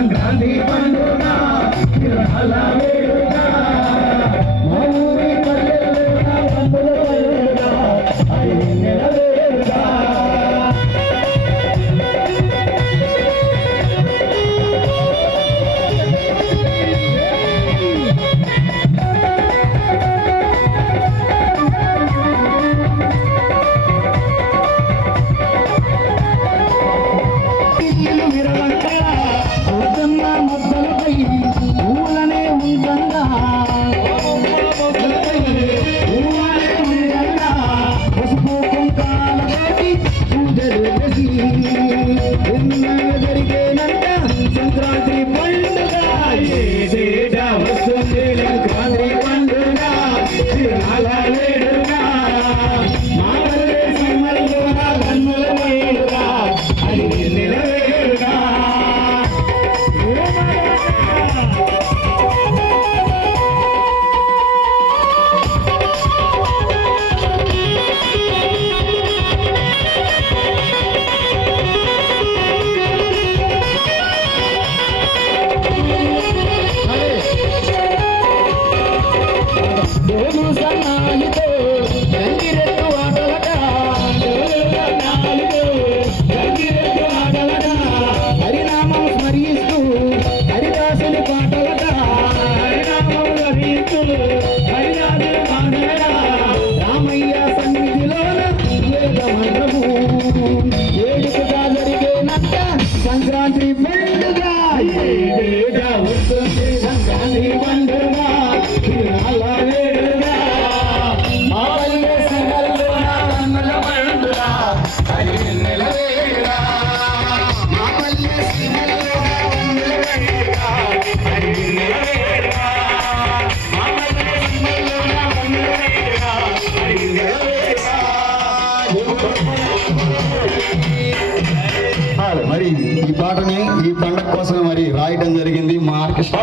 సంక్రాంతి పండుగ తిరునాళ్ళ వేడుక మా ఊరి పల్లెల్లో పండుగ పండుగ అది నెల వేడుక సంక్రాంతి పండుగ ఏటేటా వస్తుంది సంక్రాంతి పండుగ తిరునాళ్ళ వేడుక మా పల్లె సీమల్లో కన్నుల వేడుక అది నెల వేడుక సన్నాయితో గంగిరెద్దు ఆటలట గంగిరెద్దు ఆటలట హరినామం స్మరిస్తూ హరిదాసుని పాటలట హరినామం స్మరిస్తూ హరిదాసుని పాటలట రామయ్య సన్నిధిలోన వేద మంత్రము ఏడుపుగా జరిగేనంట సంక్రాంతి పండుగ ఏటేటా వస్తుంది సంక్రాంతి పండుగ తిరునాళ్ళ వేడుక మా పల్లె సీమల్లో కన్నుల పండుగ అది నెల వేడుక మా పల్లె సీమల్లో కన్నుల పండుగ అది నెల వేడుక మా పల్లె సీమల్లో కన్నుల పండుగ అది నెల వేడుక మరి ఈ పాటని ఈ పండగ కోసం మరి రాయడం జరిగింది మా ఆర్కెస్ట్రా